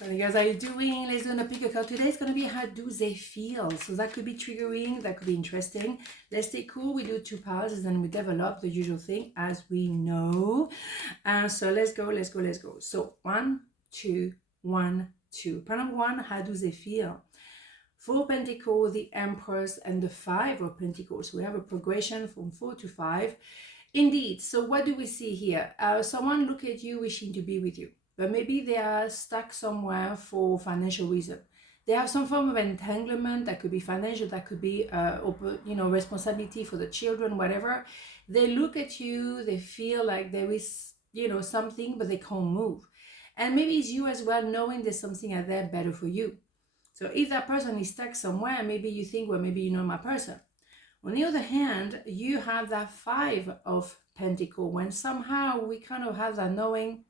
Hey guys, how you doing? Let's do a pick a card. Today is going to be how do they feel. So that could be triggering, that could be interesting. Let's stay cool. We do 2 pauses and we develop the usual thing as we know. So let's go. So 1, 2, 1, 2. Panel 1, how do they feel? 4 Pentacles, the Empress, and the 5 of Pentacles. So we have a progression from 4 to 5. Indeed. So what do we see here? Someone look at you wishing to be with you, but maybe they are stuck somewhere for financial reason. They have some form of entanglement that could be financial, that could be responsibility for the children, whatever. They look at you, they feel like there is something, but they can't move. And maybe it's you as well, knowing there's something out there better for you. So if that person is stuck somewhere, maybe you think, well, maybe you're not my person. On the other hand, you have that 5 of Pentacles, when somehow we kind of have that knowing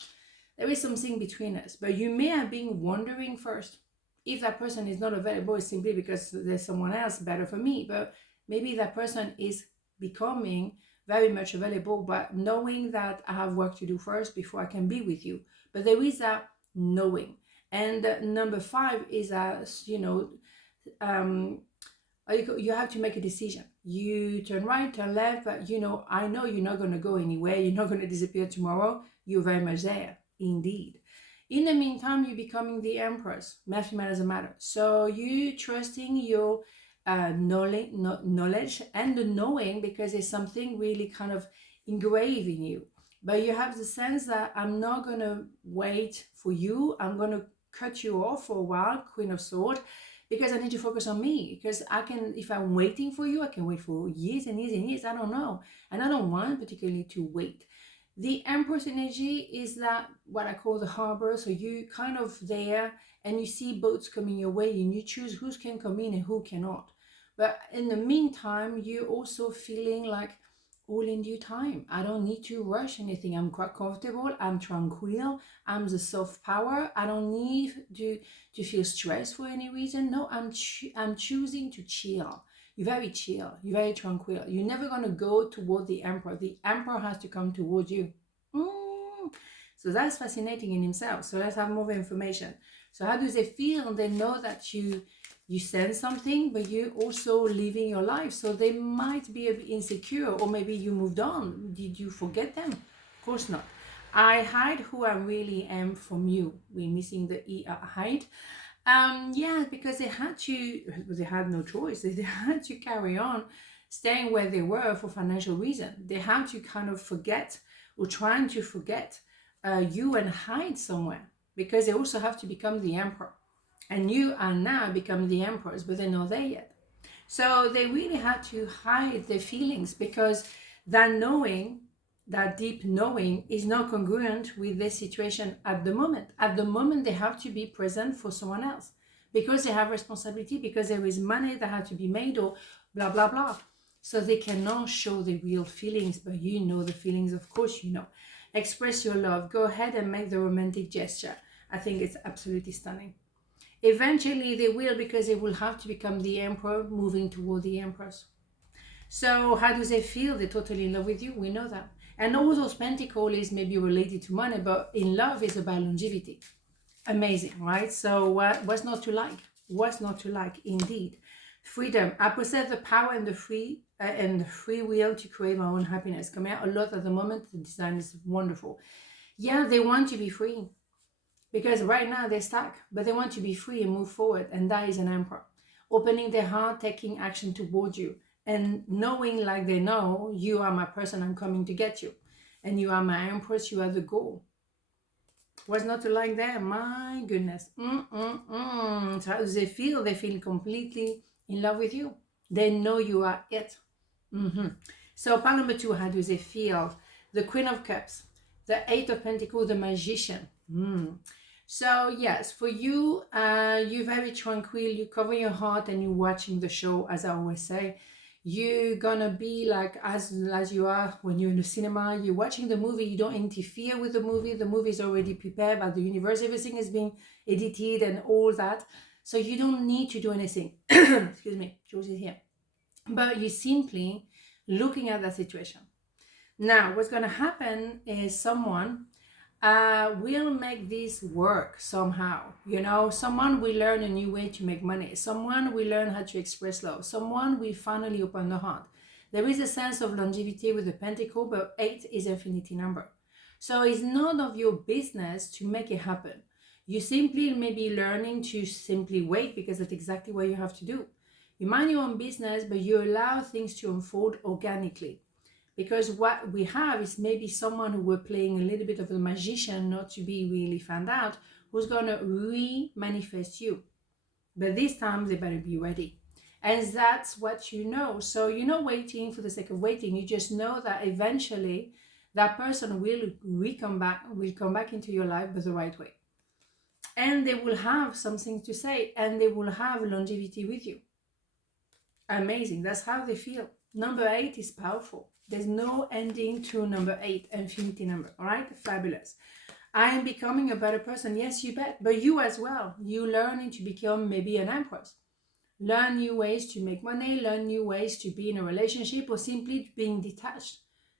there is something between us, but you may have been wondering first if that person is not available, it's simply because there's someone else better for me. But maybe that person is becoming very much available, but knowing that I have work to do first before I can be with you. But there is that knowing. And number 5 is you have to make a decision. You turn right, turn left, but I know you're not going to go anywhere. You're not going to disappear tomorrow. You're very much there, indeed. In the meantime, you're becoming the Empress. Nothing doesn't matter. So you trusting your knowledge and the knowing, because there's something really kind of engraved in you. But you have the sense that I'm not going to wait for you. I'm going to cut you off for a while, Queen of Swords, because I need to focus on me. Because I can, if I'm waiting for you, I can wait for years and years and years. I don't know. And I don't want particularly to wait. The Empress energy is that what I call the harbor. So you kind of there and you see boats coming your way and you choose who can come in and who cannot. But in the meantime, you're also feeling like all in due time. I don't need to rush anything. I'm quite comfortable. I'm tranquil. I'm the soft power. I don't need to feel stressed for any reason. No, I'm choosing to chill. You're very chill. You're very tranquil. You're never going to go toward the Emperor. The Emperor has to come towards you. So that's fascinating in himself. So let's have more information. So how do they feel? They know that you sense something, but you also living your life. So they might be a bit insecure, or maybe you moved on. Did you forget them? Of course not. I hide who I really am from you. We're missing the hide. Yeah, because they had no choice. They had to carry on staying where they were for financial reason. They had to kind of forget, or trying to forget you and hide somewhere, because they also have to become the Emperor. And you are now becoming the Empress, but they're not there yet. So they really had to hide their feelings, because that knowing, that deep knowing, is not congruent with their situation at the moment. At the moment, they have to be present for someone else because they have responsibility, because there is money that had to be made, or blah, blah, blah. So they cannot show the real feelings, but you know the feelings, of course you know. Express your love. Go ahead and make the romantic gesture. I think it's absolutely stunning. Eventually they will, because they will have to become the Emperor, moving toward the Empress. So how do they feel? They're totally in love with you. We know that. And all those pentacles is maybe related to money, but in love is about longevity. Amazing, right? So what's not to like? What's not to like, indeed? Freedom. I possess the power and the free will to create my own happiness. Coming out a lot at the moment. The design is wonderful. Yeah, they want to be free, because right now they're stuck, but they want to be free and move forward. And that is an Emperor. Opening their heart, taking action towards you, and knowing, like they know, you are my person, I'm coming to get you. And you are my Empress, you are the goal. What's not to like there? My goodness. So how do they feel? They feel completely in love with you. They know you are it. So part number 2, how do they feel? The Queen of Cups, the 8 of Pentacles, the Magician. So yes, for you, you're very tranquil, you cover your heart and you're watching the show, as I always say. You're gonna be like as you are when you're in the cinema. You're watching the movie, you don't interfere with the movie is already prepared by the universe, everything is being edited and all that, so you don't need to do anything. Excuse me, Jules is here. But you're simply looking at that situation. Now what's gonna happen is someone will make this work somehow. You know, someone will learn a new way to make money. Someone will learn how to express love. Someone will finally open the heart. There is a sense of longevity with the pentacle, but 8 is infinity number. So it's none of your business to make it happen. You simply may be learning to simply wait, because that's exactly what you have to do. You mind your own business, but you allow things to unfold organically. Because what we have is maybe someone who were playing a little bit of a magician, not to be really found out, who's going to re-manifest you. But this time they better be ready. And that's what you know. So you're not waiting for the sake of waiting. You just know that eventually that person will come back into your life, but the right way. And they will have something to say, and they will have longevity with you. Amazing. That's how they feel. Number 8 is powerful. There's no ending to number 8, infinity number. All right? Fabulous. I am becoming a better person. Yes, you bet. But you as well. You learning to become maybe an empress. Learn new ways to make money. Learn new ways to be in a relationship, or simply being detached.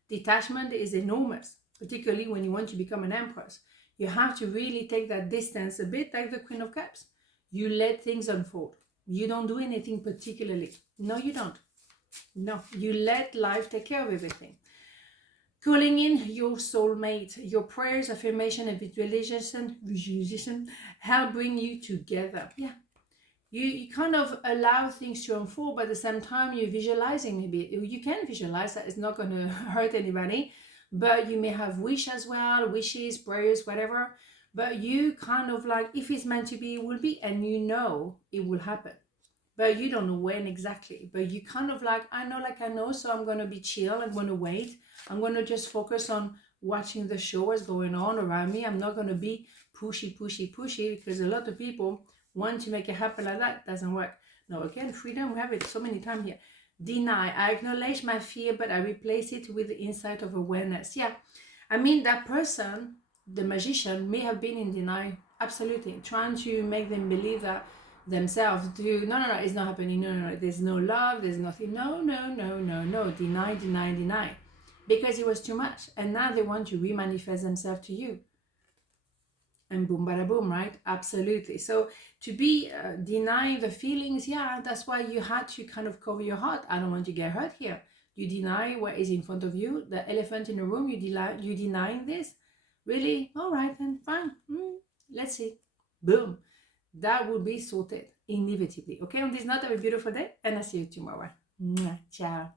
Detachment is enormous, particularly when you want to become an empress. You have to really take that distance, a bit like the Queen of Cups. You let things unfold. You don't do anything particularly. No, you don't. No, you let life take care of everything. Calling in your soulmate, your prayers, affirmation, and visualization help bring you together. Yeah. You kind of allow things to unfold, but at the same time, you're visualizing. Maybe you can visualize that it's not going to hurt anybody, but you may have wishes, prayers, whatever. But you kind of like, if it's meant to be, it will be, and you know it will happen. But you don't know when exactly. But you kind of like, I know, so I'm going to be chill. I'm going to wait. I'm going to just focus on watching the show, what's going on around me. I'm not going to be pushy, because a lot of people want to make it happen like that. It doesn't work. No, again, freedom, we have it so many times here. Deny. I acknowledge my fear, but I replace it with the insight of awareness. Yeah. I mean, that person, the magician, may have been in denial. Absolutely. Trying to make them believe that themselves do no, it's not happening. No, there's no love, there's nothing. No. Deny, because it was too much, and now they want to remanifest themselves to you, and boom bada boom, right? Absolutely. So to be denying the feelings, yeah, that's why you had to kind of cover your heart. I don't want to get hurt here. You deny what is in front of you, the elephant in the room. You denying this, really? All right, then fine. Let's see. Boom. That will be sorted inevitably. Okay, on this note, have a beautiful day, and I'll see you tomorrow. Ciao.